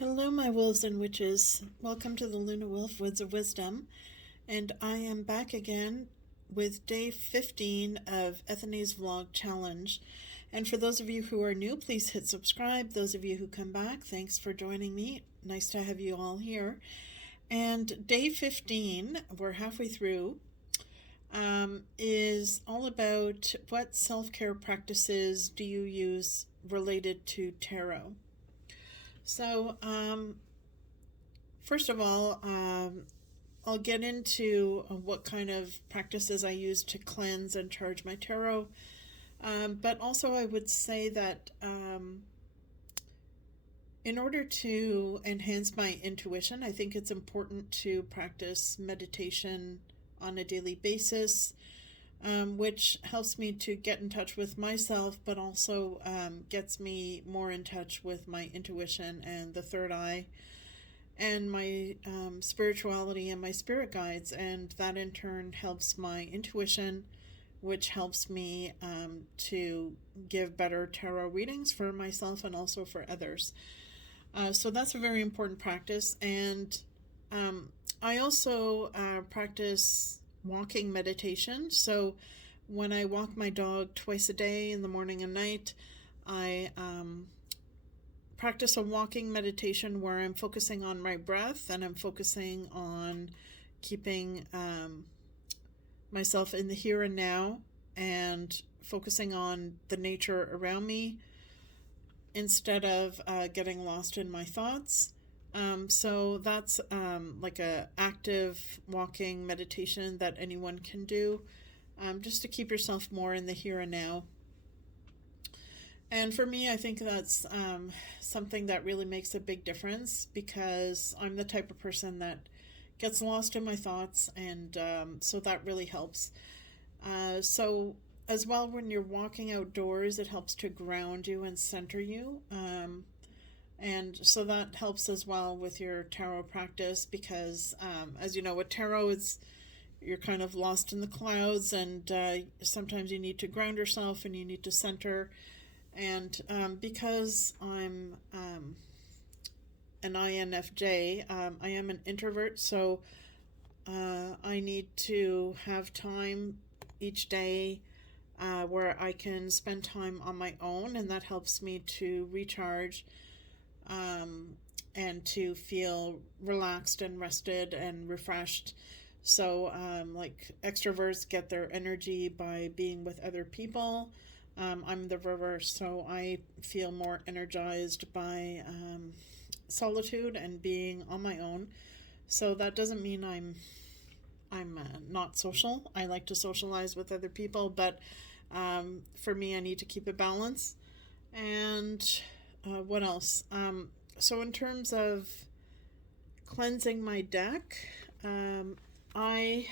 Hello, my wolves and witches. Welcome to the Luna Wolf Woods of Wisdom. And I am back again with day 15 of Ethony's Vlog Challenge. And for those of you who are new, please hit subscribe. Those of you who come back, thanks for joining me. Nice to have you all here. And day 15, we're halfway through, is all about what self-care practices do you use related to tarot. So, first of all, I'll get into what kind of practices I use to cleanse and charge my tarot. But also, I would say that in order to enhance my intuition, I think it's important to practice meditation on a daily basis. Which helps me to get in touch with myself, but also gets me more in touch with my intuition and the third eye and my spirituality and my spirit guides. And that in turn helps my intuition, which helps me to give better tarot readings for myself and also for others. So that's a very important practice. And I also practice walking meditation. So when I walk my dog twice a day in the morning and night, I practice a walking meditation where I'm focusing on my breath and I'm focusing on keeping myself in the here and now and focusing on the nature around me instead of getting lost in my thoughts. So that's like a active walking meditation that anyone can do, just to keep yourself more in the here and now. And for me, I think that's something that really makes a big difference, because I'm the type of person that gets lost in my thoughts, and so that really helps. So as well, when you're walking outdoors, it helps to ground you and center you. And so that helps as well with your tarot practice, because as you know, with tarot, you're kind of lost in the clouds, and sometimes you need to ground yourself and you need to center. And because I'm an INFJ, I am an introvert, so I need to have time each day where I can spend time on my own, and that helps me to recharge and to feel relaxed and rested and refreshed. So like extroverts get their energy by being with other people. I'm the reverse, so I feel more energized by solitude and being on my own. So that doesn't mean I'm not social. I like to socialize with other people, but for me, I need to keep a balance. And what else? So in terms of cleansing my deck, I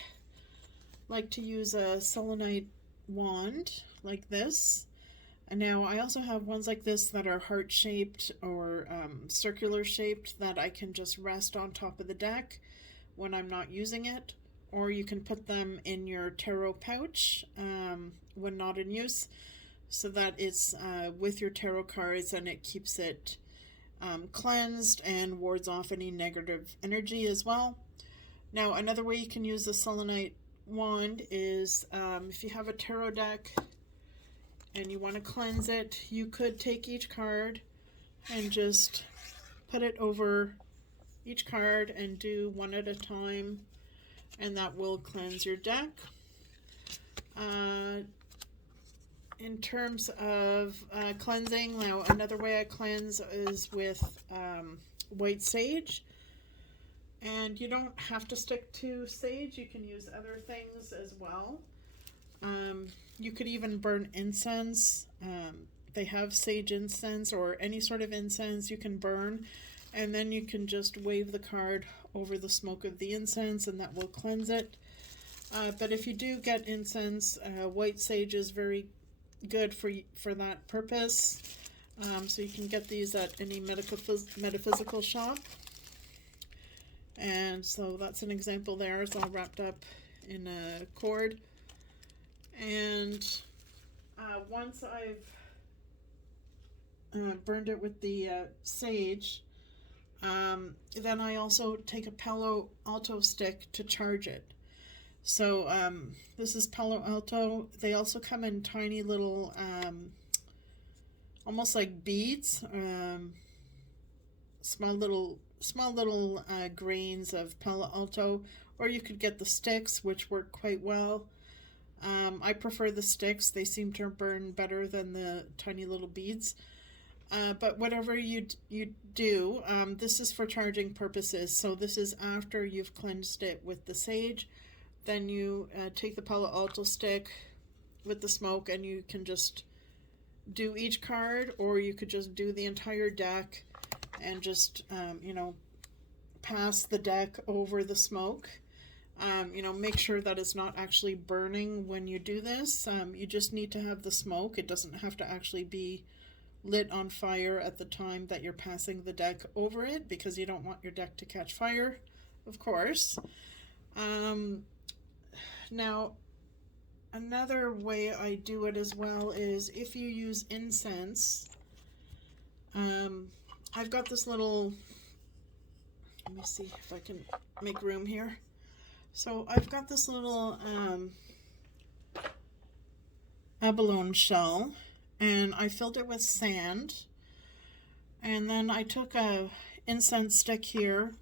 like to use a Selenite wand like this. And now I also have ones like this that are heart-shaped or circular shaped that I can just rest on top of the deck when I'm not using it. Or you can put them in your tarot pouch when not in use, so that it's with your tarot cards, and it keeps it cleansed and wards off any negative energy as well. Now, another way you can use the Selenite wand is if you have a tarot deck and you want to cleanse it, you could take each card and just put it over each card and do one at a time, and that will cleanse your deck. In terms of cleansing, now another way I cleanse is with white sage. And you don't have to stick to sage, you can use other things as well. You could even burn incense. They have sage incense or any sort of incense you can burn, and then you can just wave the card over the smoke of the incense, and that will cleanse it. But if you do get incense, white sage is very good for that purpose. So you can get these at any metaphysical shop. And so that's an example there. It's all wrapped up in a cord. And once I've burned it with the sage, Then I also take a Palo Alto stick to charge it. So this is Palo Alto. They also come in tiny little, almost like beads, small little grains of Palo Alto, or you could get the sticks, which work quite well. I prefer the sticks. They seem to burn better than the tiny little beads. But whatever you do, this is for charging purposes. So this is after you've cleansed it with the sage. Then you take the Palo Alto stick with the smoke, and you can just do each card, or you could just do the entire deck and just, pass the deck over the smoke. Make sure that it's not actually burning when you do this. You just need to have the smoke. It doesn't have to actually be lit on fire at the time that you're passing the deck over it, because you don't want your deck to catch fire, of course. Now, another way I do it as well is if you use incense. I've got this little, let me see if I can make room here. So I've got this little abalone shell, and I filled it with sand, and then I took a incense stick here,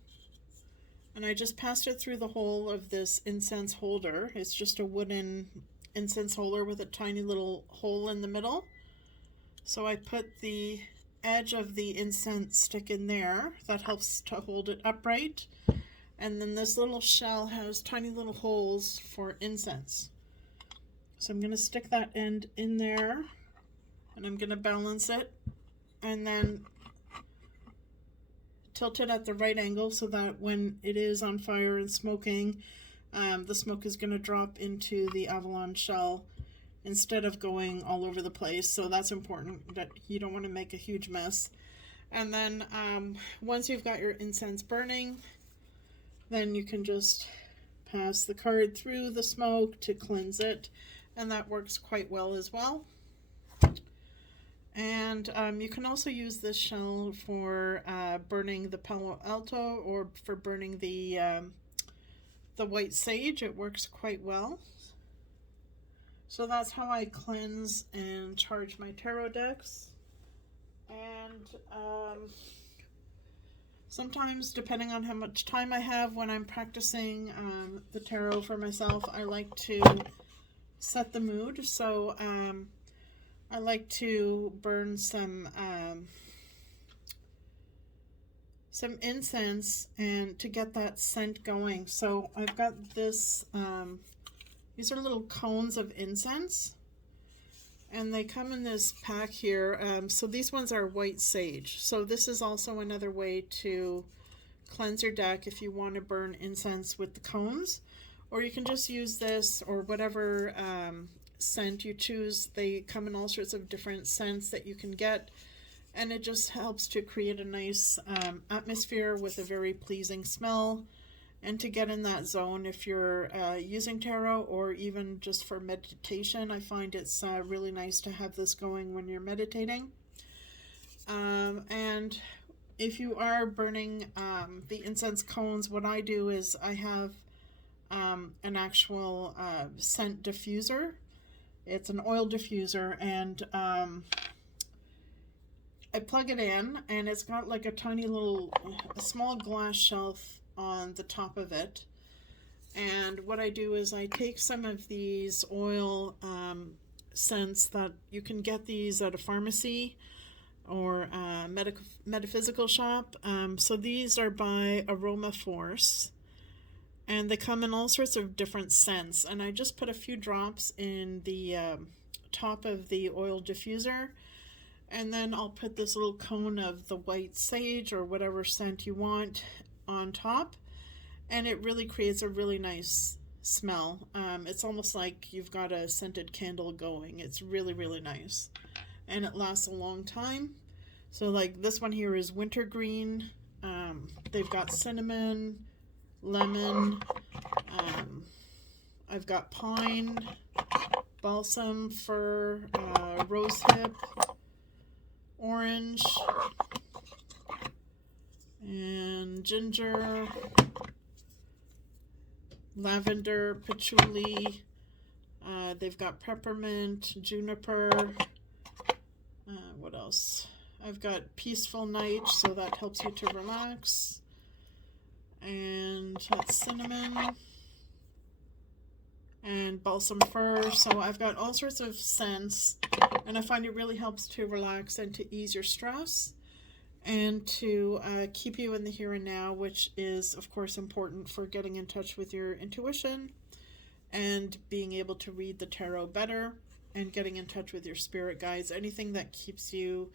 and I just passed it through the hole of this incense holder. It's just a wooden incense holder with a tiny little hole in the middle. So I put the edge of the incense stick in there. That helps to hold it upright. And then this little shell has tiny little holes for incense. So I'm going to stick that end in there, and I'm going to balance it, and then tilt it at the right angle so that when it is on fire and smoking, the smoke is going to drop into the abalone shell instead of going all over the place. So that's important, that you don't want to make a huge mess. And then once you've got your incense burning, then you can just pass the card through the smoke to cleanse it, and that works quite well as well. And you can also use this shell for burning the Palo Alto, or for burning the white sage. It works quite well. So that's how I cleanse and charge my tarot decks. And sometimes, depending on how much time I have when I'm practicing the tarot for myself, I like to set the mood. So I like to burn some incense and to get that scent going. So I've got this, these are little cones of incense, and they come in this pack here. So these ones are white sage. So this is also another way to cleanse your deck if you want to burn incense with the cones, or you can just use this, or whatever scent you choose. They come in all sorts of different scents that you can get, and it just helps to create a nice atmosphere with a very pleasing smell, and to get in that zone if you're using tarot, or even just for meditation. I find it's really nice to have this going when you're meditating. And if you are burning the incense cones, what I do is I have an actual scent diffuser. It's an oil diffuser, and I plug it in, and it's got like a tiny little, a small glass shelf on the top of it. And what I do is I take some of these oil scents that you can get these at a pharmacy or a metaphysical shop. So these are by Aroma Force, and they come in all sorts of different scents. And I just put a few drops in the top of the oil diffuser, and then I'll put this little cone of the white sage or whatever scent you want on top, and it really creates a really nice smell. It's almost like you've got a scented candle going. It's really, really nice, and it lasts a long time. So like this one here is wintergreen. They've got cinnamon, lemon, I've got pine, balsam, fir, rosehip, orange, and ginger, lavender, patchouli. They've got peppermint, juniper. What else? I've got peaceful night, so that helps you to relax. And that's cinnamon. And balsam fir. So I've got all sorts of scents, and I find it really helps to relax and to ease your stress and to keep you in the here and now, which is of course important for getting in touch with your intuition and being able to read the tarot better and getting in touch with your spirit guides. Anything that keeps you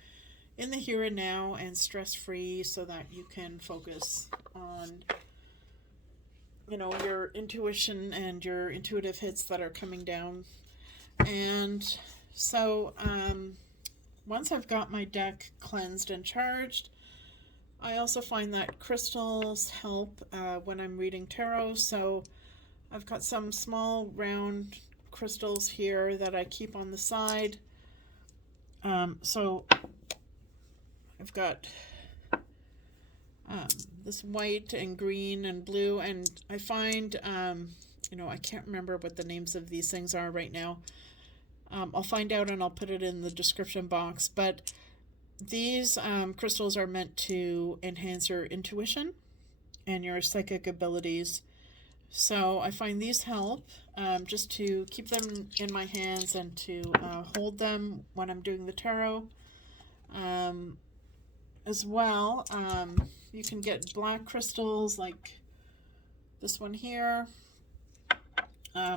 in the here and now and stress free, so that you can focus on your intuition and your intuitive hits that are coming down. And so once I've got my deck cleansed and charged, I also find that crystals help when I'm reading tarot. So I've got some small round crystals here that I keep on the side. So I've got this white and green and blue, and I find, I can't remember what the names of these things are right now. I'll find out and I'll put it in the description box, but these crystals are meant to enhance your intuition and your psychic abilities. So I find these help just to keep them in my hands and to hold them when I'm doing the tarot. As well, you can get black crystals like this one here.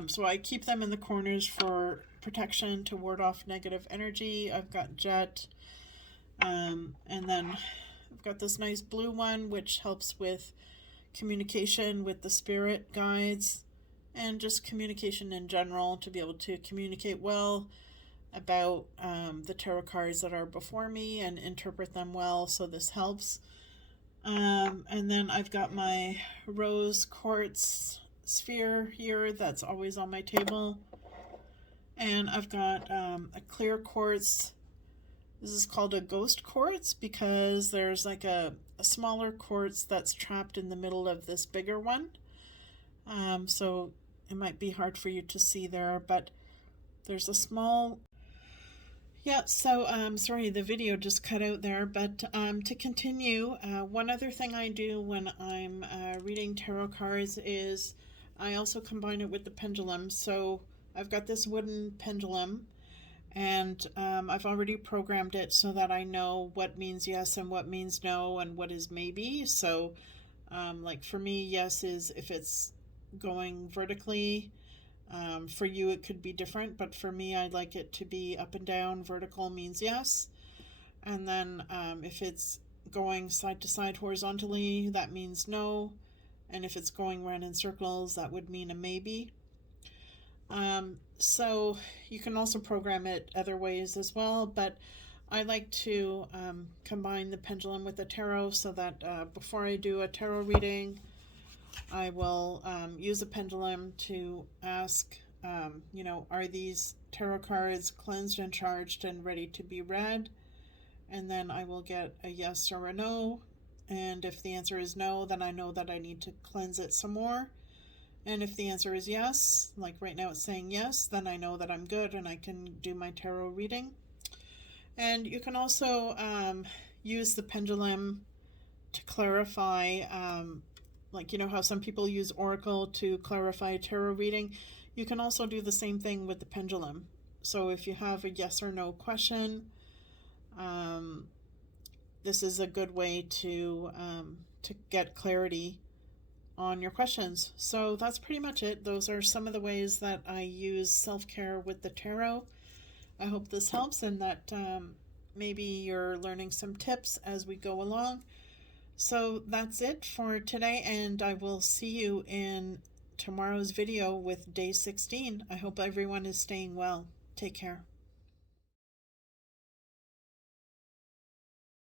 So I keep them in the corners for protection to ward off negative energy. I've got jet, and then I've got this nice blue one which helps with communication with the spirit guides and just communication in general, to be able to communicate well about the tarot cards that are before me and interpret them well. So this helps. And then I've got my rose quartz sphere here that's always on my table, and I've got a clear quartz. This is called a ghost quartz because there's like a smaller quartz that's trapped in the middle of this bigger one. So it might be hard for you to see there, but there's a small... Yeah, so sorry, the video just cut out there, but to continue, one other thing I do when I'm reading tarot cards is I also combine it with the pendulum. So I've got this wooden pendulum, and I've already programmed it so that I know what means yes and what means no and what is maybe. So like for me, yes is if it's going vertically. For you it could be different, but for me I'd like it to be up and down. Vertical means yes, and then if it's going side to side horizontally, that means no, and if it's going round in circles, that would mean a maybe. So you can also program it other ways as well, but I like to combine the pendulum with the tarot, so that before I do a tarot reading, I will use a pendulum to ask, are these tarot cards cleansed and charged and ready to be read? And then I will get a yes or a no. And if the answer is no, then I know that I need to cleanse it some more. And if the answer is yes, like right now it's saying yes, then I know that I'm good and I can do my tarot reading. And you can also use the pendulum to clarify, like how some people use oracle to clarify tarot reading. You can also do the same thing with the pendulum. So if you have a yes or no question, this is a good way to get clarity on your questions. So that's pretty much it. Those are some of the ways that I use self-care with the tarot. I hope this helps, and that maybe you're learning some tips as we go along. So that's it for today, and I will see you in tomorrow's video with day 16. I hope everyone is staying well. Take care.